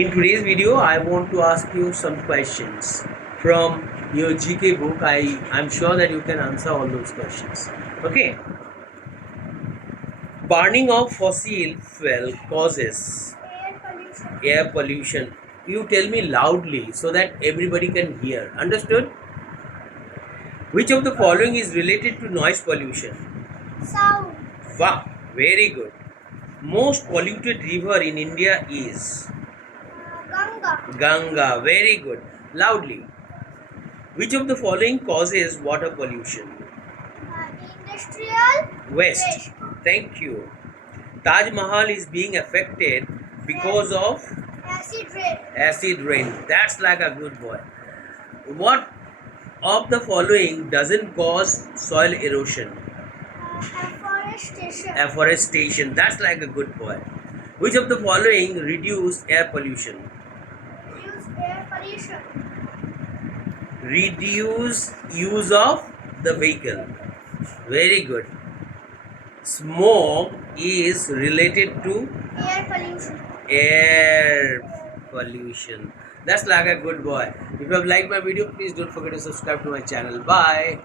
In today's video, I want to ask you some questions from your GK book. I'm sure that you can answer all those questions. Okay. Burning of fossil fuel causes air pollution. You tell me loudly so that everybody can hear. Understood? Which of the following is related to noise pollution? Sound. Wow, very good. Most polluted river in India is Ganga. Ganga. Very good. Loudly. Which of the following causes water pollution? Industrial West. waste. Thank you. Taj Mahal is being affected because of Acid rain. acid rain. That's like a good boy. What of the following doesn't cause soil erosion? Afforestation. Afforestation. That's like a good boy. Which of the following reduce air pollution? Reduce air pollution. Reduce use of the vehicle. Very good. Smoke is related to Air pollution. air pollution. That's like a good boy. If you have liked my video, please don't forget to subscribe to my channel. Bye.